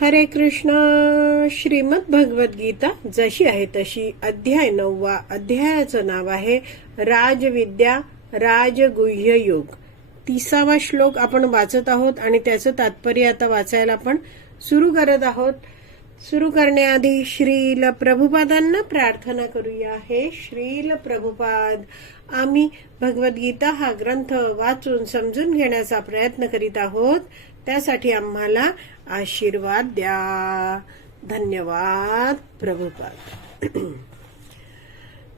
हरे कृष्ण श्रीमद भगवद्गीता जशी आहे तशी अध्याय नववा अध्यायाचं नाव आहे राजविद्या राजगुह्य योग. तिसावा श्लोक आपण वाचत आहोत आणि त्याचं तात्पर्य आता वाचायला आपण सुरू करत आहोत. सुरू करण्याआधी श्रील प्रभुपादांना प्रार्थना करूया. हे श्रील प्रभुपाद आम्ही भगवद्गीता हा ग्रंथ वाचून समजून घेण्याचा प्रयत्न करीत आहोत. त्यासाठी आम्हाला आशीर्वाद द्या. धन्यवाद प्रभुपाद.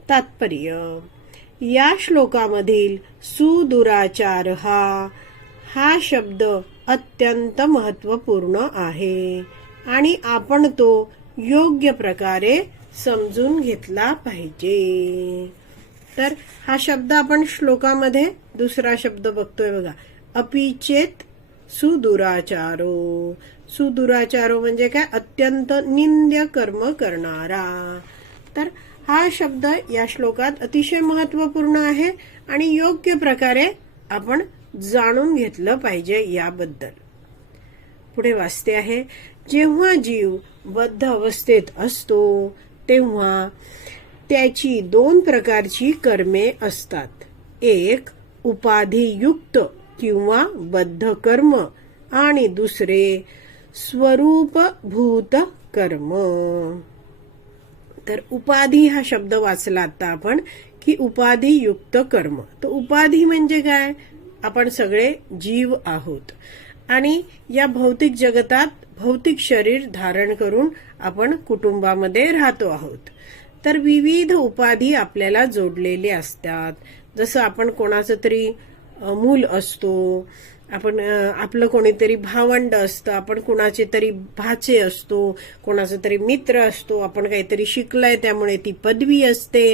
तात्पर्य. या श्लोकामधील सुदुराचार हा हा शब्द अत्यंत महत्त्वपूर्ण आहे आणि आपण तो योग्य प्रकारे समजून घेतला पाहिजे. तर हा शब्द आपण श्लोकामध्ये दुसरा शब्द बघतोय बघा. अपिचेत सुदुराचारो. सुदुराचारो म्हणजे काय? अत्यंत निंद्य कर्म करणारा. तर हा शब्द या श्लोकात अतिशय महत्त्वपूर्ण आहे आणि योग्य प्रकारे आपण जाणून घेतलं पाहिजे याबद्दल. पुढे वाचते आहे जेव्हा जीव बद्ध अवस्थेत असतो तेव्हा त्याची दोन प्रकारची कर्मे असतात. एक उपाधियुक्त किंवा बद्ध कर्म आणि दुसरे स्वरूपभूत कर्म तर उपाधी हा शब्द वाचला आता आपण की उपाधियुक्त कर्म. तर उपाधी म्हणजे काय? आपण सगळे जीव आहोत. आणि या भौतिक जगतात भौतिक शरीर धारण करून आपण कुटुंबामध्ये राहतो आहोत. तर विविध उपाधी आपल्याला जोडलेले असतात. जसं आपण कोणाचं तरी मूल असतो आपण आपलं कोणीतरी भावंड असतं आपण कुणाचे तरी भाचे असतो कोणाचा तरी मित्र असतो आपण काहीतरी शिकलंय त्यामुळे ती पदवी असते.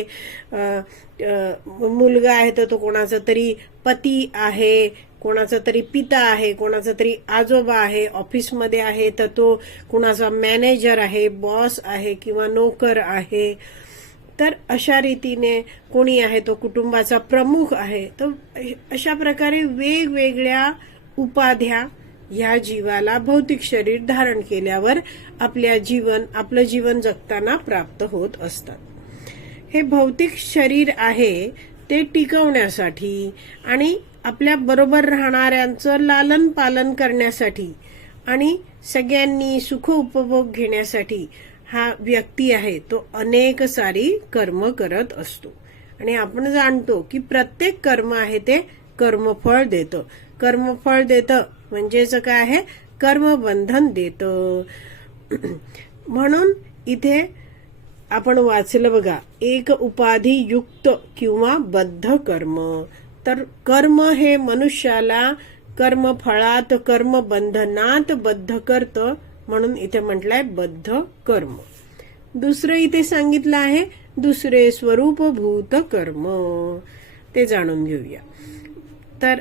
मुलगा आहे तर तो कोणाचा तरी पती आहे कोणाचा तरी पिता आहे कोणाचा तरी आजोबा आहे ऑफिसमध्ये आहे तर तो कुणाचा मॅनेजर आहे बॉस आहे किंवा नोकर आहे तर अशा रीतीने कोणी आहे तो कुटुंबाचा प्रमुख आहे तर अशा प्रकारे वेगवेगळ्या उपाध्या ह्या जीवाला भौतिक शरीर धारण केल्यावर आपल्या जीवन आपलं जीवन जगताना प्राप्त होत असतात. हे भौतिक शरीर आहे ते टिकवण्यासाठी आणि आपल्या बरोबर राहणाऱ्यांचं लालन पालन करण्यासाठी आणि सगळ्यांनी सुख उपभोग घेण्यासाठी हा व्यक्ती आहे तो अनेक सारी कर्म करत असतो. आणि आपण जाणतो की प्रत्येक कर्म आहे ते कर्मफळ देतं. कर्मफळ देतं म्हणजेच काय आहे? कर्मबंधन देतं. म्हणून इथे आपण वाचलं बघा एक उपाधी युक्त किंवा बद्ध कर्म. तर कर्म हे मनुष्याला कर्मफळात कर्मबंधनात बद्ध करतं म्हणून इथे म्हटलंय बद्ध कर्म. दुसरं इथे सांगितलं आहे दुसरे स्वरूप भूत कर्म. ते जाणून घेऊया. तर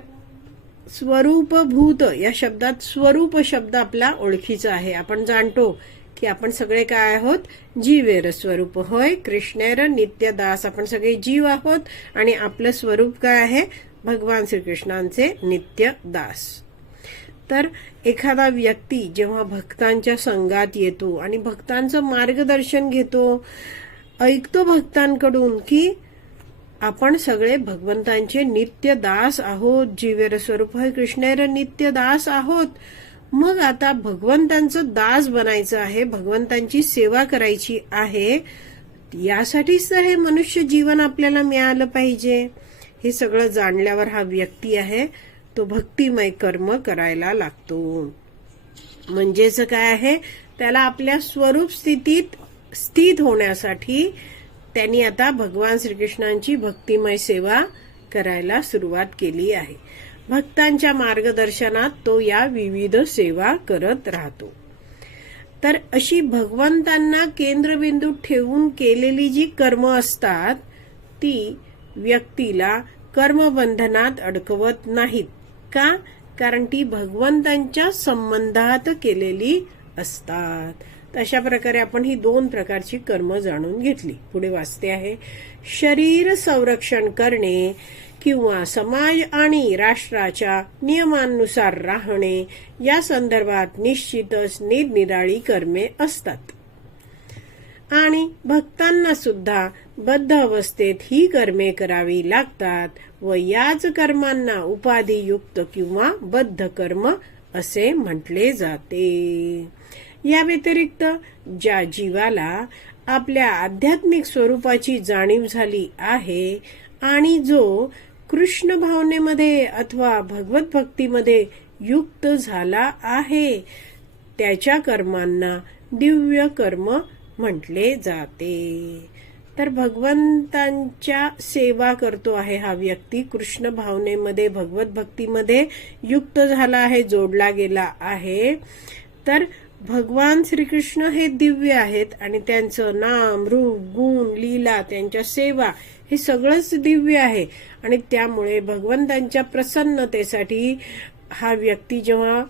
स्वरूपभूत या शब्दात स्वरूप शब्द आपला ओळखीचा आहे. आपण जाणतो की आपण सगळे काय आहोत? जीवेर स्वरूप होय. कृष्णेर नित्यदास आपण सगळे जीव आहोत आणि आपलं स्वरूप काय आहे? भगवान श्रीकृष्णांचे नित्य दास. तर एखादा व्यक्ती जेव्हा भक्तांच्या संघात येतो आणि भक्तांचं मार्गदर्शन घेतो ऐकतो भक्तांकडून की आपण सगळे भगवंतांचे नित्य दास आहोत. जीवेर स्वरूप होय. कृष्णेर नित्य दास आहोत. मग आता भगवंतांचं दास बनायचं आहे भगवंतांची सेवा करायची आहे यासाठीच तर हे मनुष्य जीवन आपल्याला मिळालं पाहिजे. हे सगळं जाणल्यावर हा व्यक्ती आहे तो भक्तिमय कर्म करायला लागतो. म्हणजेच काय आहे त्याला आपल्या स्वरूप स्थितीत स्थित होण्यासाठी त्यांनी आता भगवान श्रीकृष्णांची भक्तिमय सेवा करायला सुरुवात केली आहे. भक्तांच्या मार्गदर्शनात तो या विविध सेवा करत राहतो. तर अशी भगवंतांना केंद्रबिंदू ठेवून केलेली जी कर्म असतात ती व्यक्तीला कर्मबंधनात अडकवत नाहीत. का? कारण ती भगवंतांच्या संबंधात केलेली असतात. तशा अशा प्रकारे आपण ही दोन प्रकारची कर्म जाणून घेतली. पुढे वाचते आहे शरीर संरक्षण करणे किंवा समाज आणि राष्ट्राच्या नियमांनुसार राहणे या संदर्भात निश्चितच निरनिराळी कर्मे असतात. आणि भक्तांना सुद्धा बद्ध अवस्थेत ही कर्मे करावी लागतात व याच कर्मांना उपाधियुक्त किंवा बद्ध कर्म असे म्हटले जाते. या व्यतिरिक्त ज्या जीवाला आपल्या आध्यात्मिक स्वरूपाची जाणीव झाली आहे आणि जो कृष्ण भावनेमध्ये अथवा भगवत भक्तीमध्ये युक्त झाला आहे. त्याच्या कर्मांना दिव्य कर्म म्हटले जाते. तर भगवंतांच्या सेवा करतो आहे हा व्यक्ती. कृष्ण भावनेमध्ये भगवत भक्तीमध्ये युक्त झाला आहे जोडला गेला आहे. तर भगवान श्रीकृष्ण हे दिव्य आहेत आणि त्यांचं नाम रूप गुण लीला त्यांच्या सेवा हे सगळंच दिव्य आहे. आणि त्यामुळे भगवंतांच्या प्रसन्नतेसाठी हा व्यक्ती जेव्हा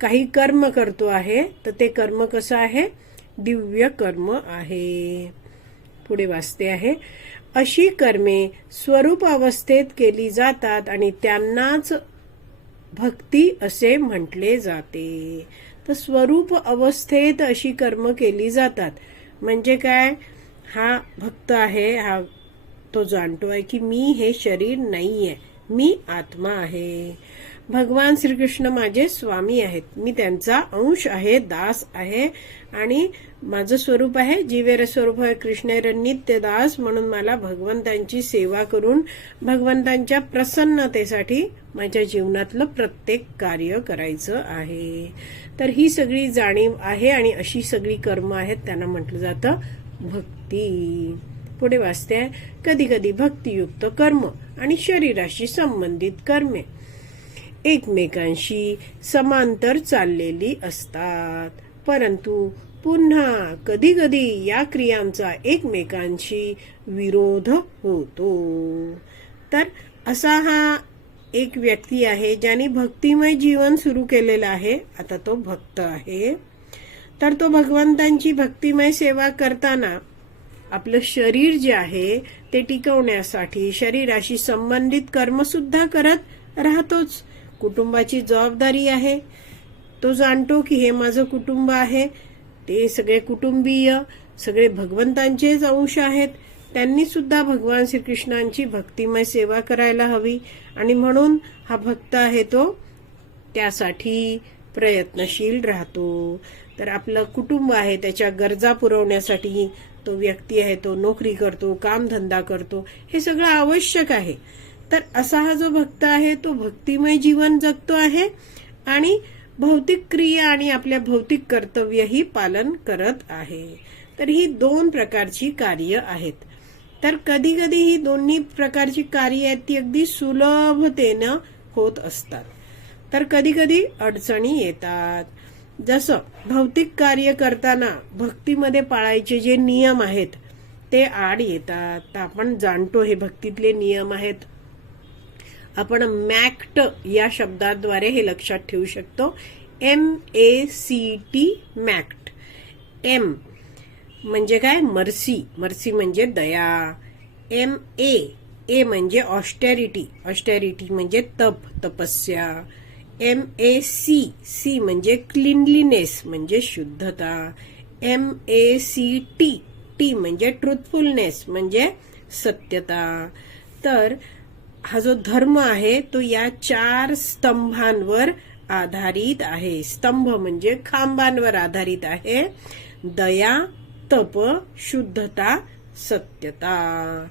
काही कर्म करतो आहे तर ते कर्म कसं आहे? दिव्य कर्म आहे. पुढे वाचते आहे. अशी कर्मे स्वरूप अवस्थेत केली जातात आणि त्यांनाच भक्ती असे म्हटले जाते. तर स्वरूप अवस्थेत अशी कर्म केली जातात. म्हणजे काय? हा भक्त आहे हा तो जाणतो आहे की मी हे शरीर नाही आहे मी आत्मा आहे. भगवान श्रीकृष्ण माझे स्वामी आहेत. मी त्यांचा अंश आहे दास आहे. आणि माझं स्वरूप आहे जीवेर स्वरूप आहे कृष्णेर नित्य दास म्हणून मला भगवंतांची सेवा करून भगवंतांच्या प्रसन्नतेसाठी माझ्या जीवनातलं प्रत्येक कार्य करायचं आहे. तर ही सगळी जाणीव आहे आणि अशी सगळी कर्म आहेत त्यांना म्हटलं जातं भक्ती. पुढे वाचते आहे कधी कधी भक्तियुक्त कर्म आणि शरीराशी संबंधित कर्मे एकमेकांशी समांतर चाललेली असतात. परंतु पुन्हा कधी कधी या क्रियांचा एकमेकांशी विरोध होतो. तर असा हा एक व्यक्ती आहे ज्याने भक्तिमय जीवन सुरू केलेलं आहे. आता तो भक्त आहे. तर तो भगवंतांची भक्तिमय सेवा करताना आपलं शरीर जे आहे ते टिकवण्यासाठी शरीराशी संबंधित कर्म सुद्धा करत राहतोच. कुटुंबाची जबाबदारी आहे. तो जाणतो की हे माझं कुटुंब आहे. ते सगळे कुटुंबीय सगळे भगवंतांचेच अंश आहेत. त्यांनी सुद्धा भगवान श्रीकृष्णांची भक्तिमय सेवा करायला हवी. आणि म्हणून हा भक्त आहे तो त्यासाठी प्रयत्नशील राहतो. तर आपलं कुटुंब आहे त्याच्या गरजा पुरवण्यासाठी तो व्यक्ती आहे तो नोकरी करतो कामधंदा करतो हे सगळं आवश्यक आहे. तर असा हा जो भक्त आहे तो भक्तिमय जीवन जगतो आहे. आणि भौतिक क्रिया आणि आपल्या भौतिक कर्तव्यही पालन करत आहे. तर ही दोन प्रकारची कार्य आहेत. तर कधी कधी ही दोन्ही प्रकारची कार्य आहेत ती अगदी सुलभतेनं होत असतात. तर कधी कधी अडचणी येतात. जसं भौतिक कार्य करताना भक्तीमध्ये पाळायचे जे नियम आहेत ते आड येतात. तर आपण जाणतो हे भक्तीतले नियम आहेत. आपण मॅक्ट या शब्दाद्वारे हे लक्षात ठेवू शकतो. M A C T MACT. M म्हणजे काय? मर्सी. मर्सी म्हणजे दया. एम ए ए म्हणजे ऑस्टॅरिटी ऑस्टॅरिटी म्हणजे तप तपस्या. एम ए सी सी म्हणजे क्लिनलीनेस म्हणजे शुद्धता. M A C T T म्हणजे ट्रुथफुलनेस म्हणजे सत्यता. तर हा जो धर्म आहे तो या चार स्तंभांवर आधारित आहे. स्तंभ म्हणजे खांबांवर आधारित आहे. दया तप शुद्धता सत्यता.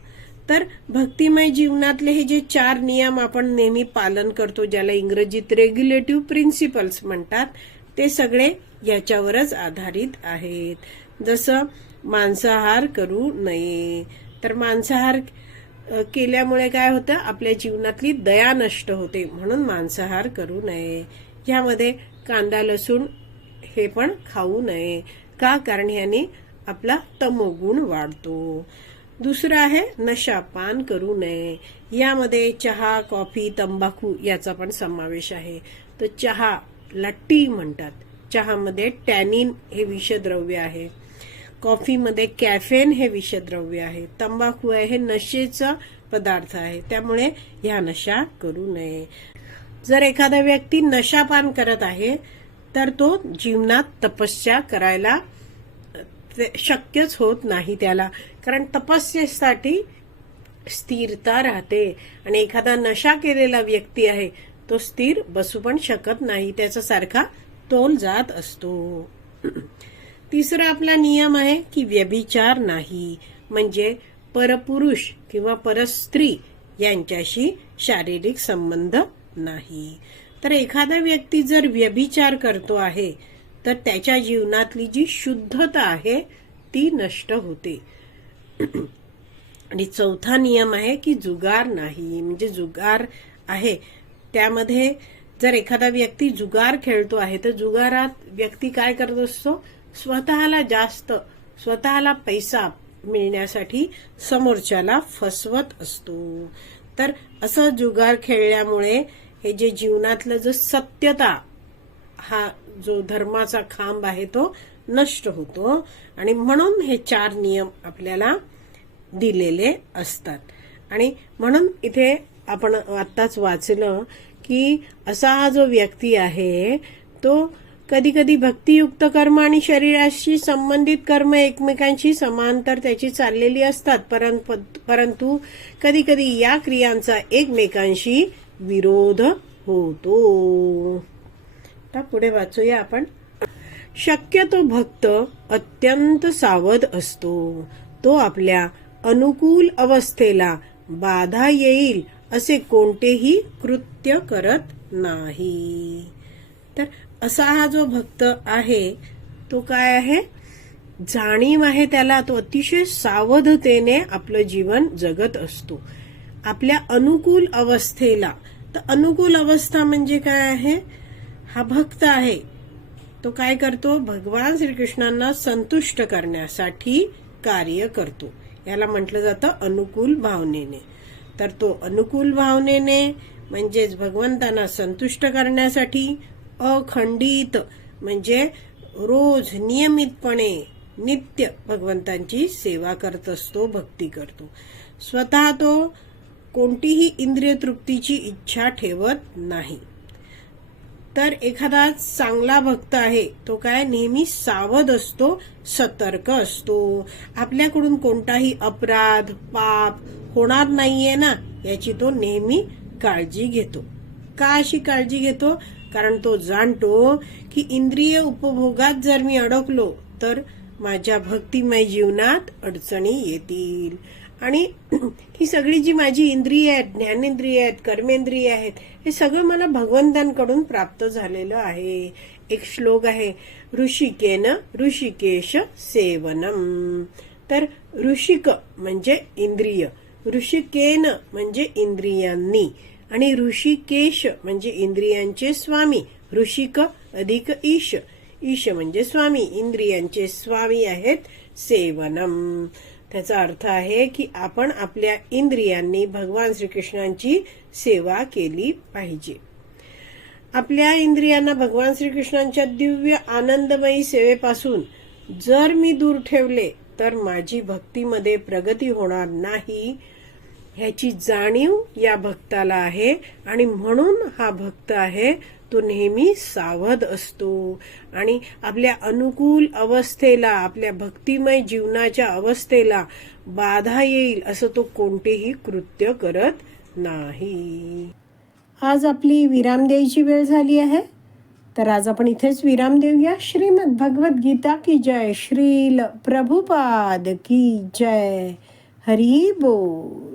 तर भक्तिमय जीवनातले हे जे चार नियम आपण नेहमी पालन करतो ज्याला इंग्रजीत रेग्युलेटिव्ह प्रिन्सिपल्स म्हणतात ते सगळे याच्यावरच आधारित आहेत. जसं मांसाहार करू नये. तर मांसाहार केल्यामुळे काय होतं? आपल्या जीवनातली दया नष्ट होते म्हणून मांसाहार करू नये. ह्यामध्ये कांदा लसूण हे पण खाऊ नये. का? कारण ह्याने आपला तमोगुण वाढतो. दुसरं आहे नशापान करू नये. यामध्ये चहा कॉफी तंबाखू याचा पण समावेश आहे. तर चहा टी म्हणतात. चहामध्ये टॅनिन हे विषद्रव्य आहे. कॉफीमध्ये कॅफेन हे विषद्रव्य आहे. तंबाखू आहे हे नशेचा पदार्थ आहे. त्यामुळे ह्या नशा करू नये. जर एखादा व्यक्ती नशापान करत आहे तर तो जीवनात तपस्या करायला ते शक्यच होत नाही त्याला. कारण तपस्येसाठी स्थिरता राहते. आणि एखादा नशा केलेला व्यक्ती आहे तो स्थिर बसू पण शकत नाही. त्याचा सारखा तोल जात असतो. तिसरा आपला नियम आहे की व्यभिचार नाही. म्हणजे परपुरुष किंवा परस्त्री यांच्याशी शारीरिक संबंध नाही. तर एखादा व्यक्ती जर व्यभिचार करतो आहे तर त्याच्या जीवनातली जी शुद्धता आहे ती नष्ट होते. आणि चौथा नियम आहे की जुगार नाही. म्हणजे जुगार आहे. त्यामध्ये जर एखादा व्यक्ती जुगार खेळतो आहे तर जुगारात व्यक्ती काय करत असतो? स्वतःला जास्त स्वतःला पैसा मिळण्यासाठी समोरच्याला फसवत असतो. तर असं जुगार खेळल्यामुळे हे जे जीवनातलं जो सत्यता हा जो धर्माचा खांब आहे तो नष्ट होतो आणि म्हणून हे चार नियम आपल्याला दिलेले असतात. आणि म्हणून इथे आपण आत्ताच वाचलं की असा हा जो व्यक्ती आहे तो कधी कधी भक्तियुक्त कर्म आणि शरीराशी संबंधित कर्म एकमेकांशी समांतर त्याची चाललेली असतात. परंतु कधी कधी या क्रियांचा एकमेकांशी विरोध होतो. आता पुढे वाचूया आपण. शक्यतो भक्त अत्यंत सावध असतो. तो आपल्या अनुकूल अवस्थेला बाधा येईल असे कोणतेही कृत्य करत नाही. तर असा हा जो भक्त आहे तो काय आहे? जाणीव आहे त्याला तो अतिशय सावधतेने आपलं जीवन जगत असतो. आपल्या अनुकूल अवस्थेला. तर अनुकूल अवस्था म्हणजे काय आहे? हा भक्त आहे. तो काय करतो? भगवान श्रीकृष्णांना संतुष्ट करण्यासाठी कार्य करतो. याला म्हटलं जातं अनुकूल भावनेने. तर तो अनुकूल भावनेने म्हणजेच भगवंतांना संतुष्ट करण्यासाठी अखंडित म्हणजे रोज नियमितपणे नित्य भगवंतांची सेवा करत असतो भक्ती करतो. स्वतः तो कोणतीही इंद्रिय तृप्तीची इच्छा ठेवत नाही. तर एखादा चांगला भक्त आहे तो काय नेहमी सावध असतो सतर्क असतो. आपल्याकडून कोणताही अपराध पाप होणार नाहीये ना याची तो नेहमी काळजी घेतो. का अशी काळजी घेतो? कारण तो जाणतो की इंद्रिय उपभोगात जर मी अडकलो तर माझ्या भक्तिमय जीवनात अडचणी येतील. आणि ही सगळी जी माझी इंद्रिय आहेत ज्ञानेंद्रिय आहेत कर्मेंद्रिय आहेत हे सगळं मला भगवंतांकडून प्राप्त झालेलं आहे. एक श्लोक आहे ऋषिकेन ऋषिकेश सेवनम. तर ऋषिक म्हणजे इंद्रिय ऋषिकेन म्हणजे इंद्रियांनी. आणि ऋषिकेश म्हणजे इंद्रियांचे स्वामी ऋषिक अधिक ईश. ईश म्हणजे स्वामी इंद्रियांचे स्वामी आहेत सेवनम. त्याचा अर्थ आहे की आपण आपल्या इंद्रियांनी भगवान श्रीकृष्णांची सेवा केली पाहिजे. आपल्या इंद्रियांना भगवान श्रीकृष्णांच्या दिव्य आनंदमयी सेवेपासून जर मी दूर ठेवले तर माझी भक्तीमध्ये प्रगती होणार नाही ह्याची जाणीव या भक्ताला आहे आणि म्हणून हा भक्त आहे तो नेहमी सावध असतो. आणि आपल्या अनुकूल अवस्थेला आपल्या भक्तिमय जीवनाच्या अवस्थेला बाधा येईल असं तो कोणतेही कृत्य करत नाही. आज आपली विराम द्यायची वेळ झाली आहे. तर आज आपण इथेच विराम देऊया. श्रीमद भगवत गीता की जय. श्रील प्रभुपाद की जय. हरी बोल.